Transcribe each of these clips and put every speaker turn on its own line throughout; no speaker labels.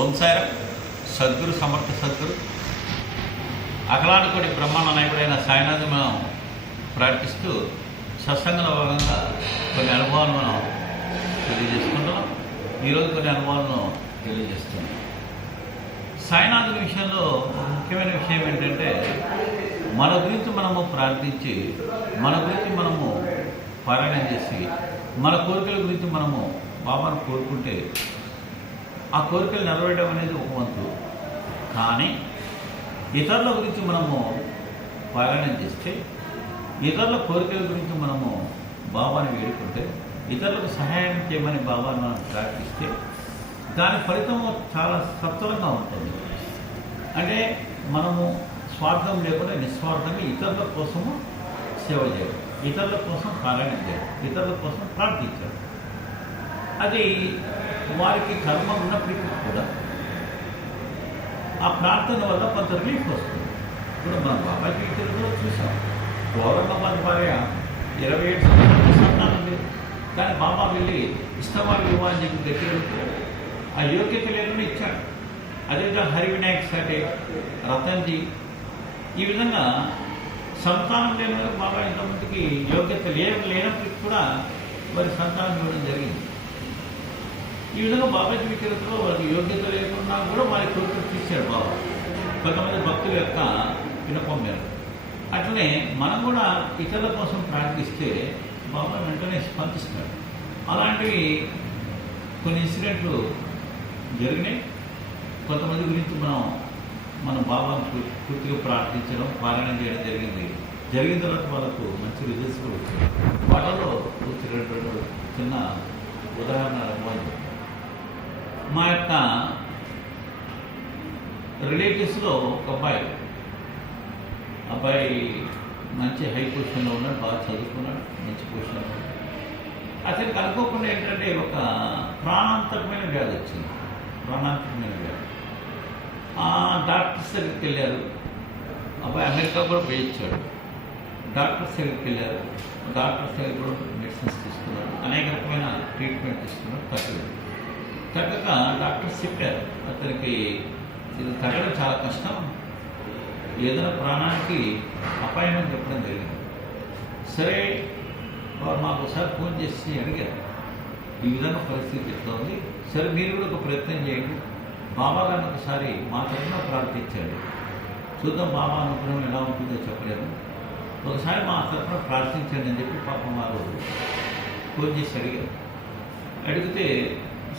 ఓంసార సద్గురు సమర్థ సద్గురు. అఖలాడుకోటి బ్రహ్మాండ నాయకుడైన సాయినాథ్ మనం ప్రార్థిస్తూ సత్సంగంలో భాగంగా కొన్ని అనుభవాలు మనం తెలియజేసుకుంటున్నాం. ఈరోజు కొన్ని అనుభవాలను తెలియజేస్తున్నాం. సాయినాథుని విషయంలో ఒక ముఖ్యమైన విషయం ఏంటంటే మన గురించి మనము ప్రార్థించి మన గురించి మనము పారాయణం చేసి మన కోరికల గురించి మనము బాబాను కోరుకుంటే ఆ కోరికలు నెరవేయడం అనేది ఒక వంతు. కానీ ఇతరుల గురించి మనము పారాయణం చేస్తే ఇతరుల కోరికల గురించి మనము బాబాని వేడుకుంటే ఇతరులకు సహాయం చేయమని భావాన్ని మనం ప్రార్థిస్తే దాని ఫలితం చాలా సత్వరంగా ఉంటుంది. అంటే మనము స్వార్థం లేకుండా నిస్వార్థంగా ఇతరుల కోసము సేవ చేయడం ఇతరుల కోసం పారాయణం చేయడం ఇతరుల కోసం ప్రార్థించడం అది వారికి కర్మ ఉన్నప్పటికీ కూడా ఆ ప్రార్థన వల్ల కొంత రిలీఫ్ వస్తుంది. ఇప్పుడు మన బాబాజీ జీవితంలో చూసాం. ఔరంగాబాద్ భార్య ఇరవై ఏడు సంవత్సరాల సంతానం లేదు కానీ బాబా వెళ్ళి ఇష్టవాళ్ళు ఇవ్వ అని చెప్పి దగ్గర ఆ యోగ్యత లేకుండా ఇచ్చాడు. అదేవిధంగా హరివినాయక్ వినాయక్ సాటే రతన్జీ ఈ విధంగా సంతానం లేని బాబా ఇంతమందికి యోగ్యత లేని లేనప్పటికీ కూడా మరి సంతానం ఇవ్వడం జరిగింది. ఈ విధంగా బాబాజీ విక్రతలో వారికి యోగ్యత లేకున్నా కూడా వారి కోరికలు తీశాడు బాబా. కొంతమంది భక్తుల యొక్క వినపం మేరకు అట్లనే మనం కూడా ఇతరుల కోసం ప్రార్థిస్తే బాబా వెంటనే స్పందిస్తాడు. అలాంటివి కొన్ని ఇన్సిడెంట్లు జరిగినాయి. కొంతమంది గురించి మనం మన బాబాను పూర్తిగా ప్రార్థించడం పారాయణం చేయడం జరిగింది. జరిగిన తర్వాత వాళ్ళకు మంచి రిజల్ట్స్ కూడా వచ్చాయి. వాటిలో వచ్చినటువంటి చిన్న ఉదాహరణ మా యొక్క రిలేటివ్స్లో ఒక అబ్బాయి. అబ్బాయి మంచి హై పొజిషన్లో ఉన్నాడు బాగా చదువుకున్నాడు మంచి పొజిషన్లో ఉన్నాడు. అతనికి అనుకోకుండా ఏంటంటే ఒక ప్రాణాంతకమైన వ్యాధి వచ్చింది. ప్రాణాంతకమైన వ్యాధి. ఆ డాక్టర్స్ దగ్గరికి వెళ్ళారు. అబ్బాయి అమెరికా కూడా పోయించాడు డాక్టర్స్ దగ్గరికి వెళ్ళారు. డాక్టర్స్ దగ్గర కూడా మెడిసిన్స్ తీసుకున్నారు అనేక రకమైన ట్రీట్మెంట్ తీసుకున్నారు తగ్గలేదు తగ్గక డాక్టర్స్ చెప్పారు. అతనికి ఇది తగ్గడం చాలా కష్టం. ఏదైనా ప్రాణానికి అపాయం చెప్పడం జరిగింది. సరే వారు మాకు ఒకసారి ఫోన్ చేసి అడిగారు. ఈ విధంగా పరిస్థితి చెప్తోంది సరే మీరు కూడా ఒక ప్రయత్నం చేయండి. బాబా గారిని ఒకసారి మా తరఫున ప్రార్థించండి చూద్దాం బాబా అనుగ్రహం ఎలా ఉంటుందో చెప్పలేము. ఒకసారి మా తరఫున ప్రార్థించండి అని చెప్పి పాపం వారు ఫోన్ చేసి అడిగారు. అడిగితే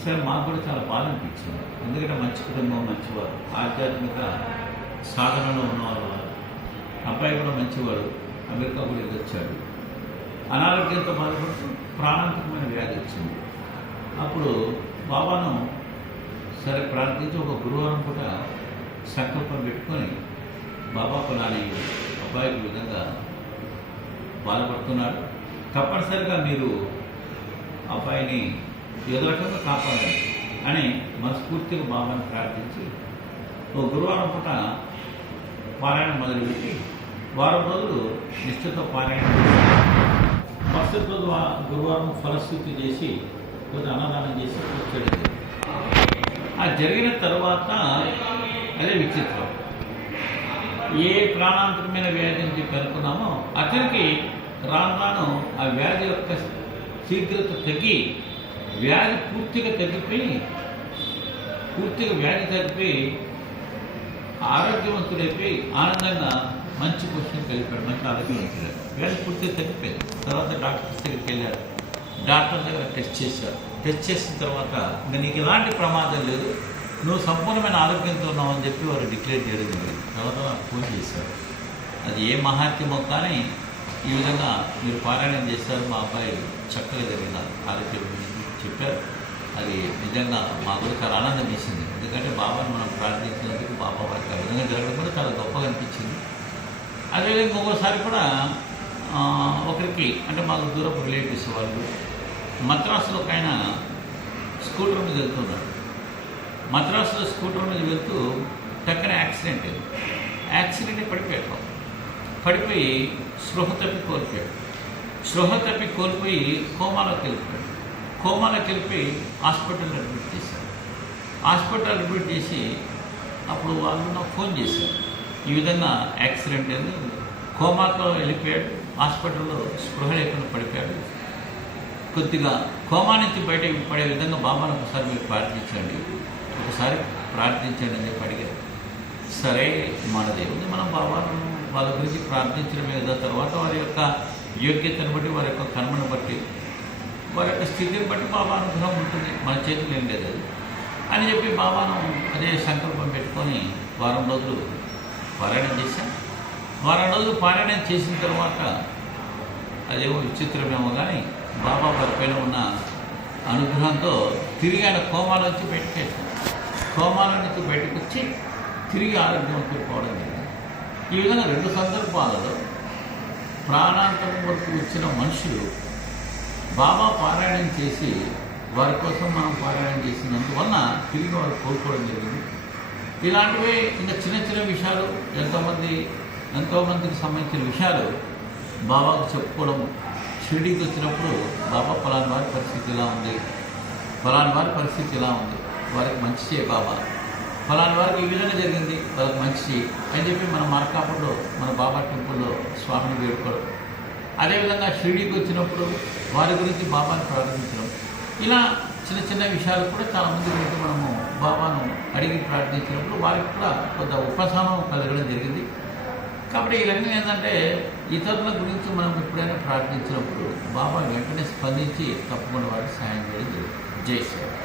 సరే మాకు కూడా చాలా బాధ అనిపించింది. ఎందుకంటే మంచి కుటుంబం మంచివారు. ఆధ్యాత్మిక సాధనలో ఉన్నవారు వారు. అబ్బాయి కూడా మంచివాడు. అమెరికా కూడా ఎదుర్చాడు అనారోగ్యంతో బాధపడుతూ ప్రాణాంతకమైన వ్యాధి వచ్చింది. అప్పుడు బాబాను సరే ప్రార్థించి ఒక గురువారం పూట సంకల్పం పెట్టుకొని బాబా ఫలాని అబ్బాయికి విధంగా బాధపడుతున్నాడు తప్పనిసరిగా మీరు అబ్బాయిని ఏదో రకంగా కాపాడాలి అని మనస్ఫూర్తిగా బాబాను ప్రార్థించి ఓ గురువారం పూట పారాయణం మొదలుపెట్టి వారం రోజులు నిష్ఠతో పారాయణం చేశారు. మరుసటి రోజు గురువారం ఫలస్థితి చేసి కొంచెం అన్నదానం చేసి కూర్చోడం ఆ జరిగిన తర్వాత అదే విచిత్రం ఏ ప్రాణాంతకమైన వ్యాధి అని చెప్పి అనుకున్నామో అతనికి రాను రాను ఆ వ్యాధి యొక్క శీఘ్రత తగ్గి వ్యాధి పూర్తిగా తగ్గిపోయి పూర్తిగా వ్యాధి తగ్గిపోయి ఆరోగ్యవంతుడైపోయి ఆనందంగా మంచి పొజిషన్ కలిపాడు మంచి ఆరోగ్యవంతుడు వ్యాధి పూర్తిగా తగ్గిపోయింది. తర్వాత డాక్టర్స్ దగ్గరికి వెళ్ళారు. డాక్టర్ దగ్గర టెస్ట్ చేశారు. టెస్ట్ చేసిన తర్వాత ఇంకా నీకు ఎలాంటి ప్రమాదం లేదు నువ్వు సంపూర్ణమైన ఆరోగ్యంతో ఉన్నావు అని చెప్పి వారు డిక్లేర్ చేయడం జరిగింది. తర్వాత నాకు ఫోన్ చేశారు. అది ఏ మహాత్యమో కానీ ఈ విధంగా మీరు పారాయణం చేశారు మా అబ్బాయి చక్కగా జరిగిన ఆరోగ్యం గురించి చెప్పారు. అది నిజంగా మా కూడా చాలా ఆనందం ఇచ్చింది ఎందుకంటే బాబాను మనం ప్రార్థించినందుకు బాబా వారికి ఆ విధంగా జరగడం కూడా చాలా గొప్పగా అనిపించింది. అదేవిధంగా ఇంకొకసారి కూడా ఒకరికి అంటే మాకు దూరపు రిలేటివ్స్ వాళ్ళు మద్రాసులో ఒక ఆయన స్కూటర్ మీద వెళ్తున్నాడు మద్రాసులో స్కూటర్ మీద వెళ్తూ టక్కన యాక్సిడెంట్ అయింది. యాక్సిడెంట్ పడిపోయాడు పడిపోయి స్పృహ తప్పి కోల్పోయాడు. స్పృహ తప్పి కోల్పోయి కోమాలోకి వెళ్ళిపోయాడు. కోమాలోకి వెళ్ళి హాస్పిటల్ అడ్మిట్ చేశారు. హాస్పిటల్ అడ్మిట్ చేసి అప్పుడు వాళ్ళు నాకు ఫోన్ చేశారు. ఈ విధంగా యాక్సిడెంట్ అయింది. కోమాతో వెళ్ళిపోయాడు. హాస్పిటల్లో స్పృహ లేకుండా పడిపోయాడు. కొద్దిగా కోమా నుంచి బయట పడే విధంగా బాబాను ఒకసారి మీరు ప్రార్థించండి. ఒకసారి ప్రార్థించండి అని చెప్పి అడిగారు. సరే మన దేవుని మనం బాబాను వాళ్ళ గురించి ప్రార్థించడమే కదా. తర్వాత వారి యొక్క యోగ్యతను బట్టి వారి యొక్క కర్మను బట్టి వారి యొక్క స్థితిని బట్టి బాబా అనుగ్రహం ఉంటుంది. మన చేతులు ఏం లేదు అని చెప్పి బాబాను అదే సంకల్పం పెట్టుకొని వారం రోజులు పారాయణం చేశాం. వారం రోజులు పారాయణం చేసిన తర్వాత అదేమో విచిత్రమేమో కానీ బాబా వారి పైన ఉన్న అనుగ్రహంతో తిరిగి ఆయన కోమాల నుంచి బయటకు కోమాల నుంచి బయటకు వచ్చి తిరిగి ఆరోగ్యవంతులు పోవడం జరిగింది. ఈ విధంగా రెండు సందర్భాలలో ప్రాణాంతరం వరకు వచ్చిన మనుషులు బాబా పారాయణం చేసి వారి కోసం మనం పారాయణం చేసినందువలన తిరిగి వారు కోరుకోవడం జరిగింది. ఇలాంటివి ఇంకా చిన్న చిన్న విషయాలు ఎంతోమంది ఎంతోమందికి సంబంధించిన విషయాలు బాబాకు చెప్పుకోవడం షిరిడీకి వచ్చినప్పుడు బాబా ఫలాని వారి పరిస్థితి ఇలా ఉంది? ఫలాని వారి పరిస్థితి ఇలా ఉంది? వారికి మంచి చేయ బాబా. ఫలాని వారికి ఈ విధంగా జరిగింది వాళ్ళకి మంచి చేయి అని చెప్పి మన మార్కాపుల్లో మన బాబా టెంపుల్లో స్వామిని వేడుకోవడం. అదేవిధంగా షిరిడీకి వచ్చినప్పుడు వారి గురించి బాబాను ప్రార్థించడం. ఇలా చిన్న చిన్న విషయాలు కూడా చాలామంది గురించి మనము బాబాను అడిగి ప్రార్థించినప్పుడు వారికి కూడా కొంత ఉపశమనం కలగడం జరిగింది. కాబట్టి ఇవన్నీ ఏంటంటే ఇతరుల గురించి మనం ఎప్పుడైనా ప్రార్థించినప్పుడు బాబా వెంటనే స్పందించి తప్పకుండా వారికి సహాయం చేయడం జరుగుతుంది. జై శ్రీరామ్.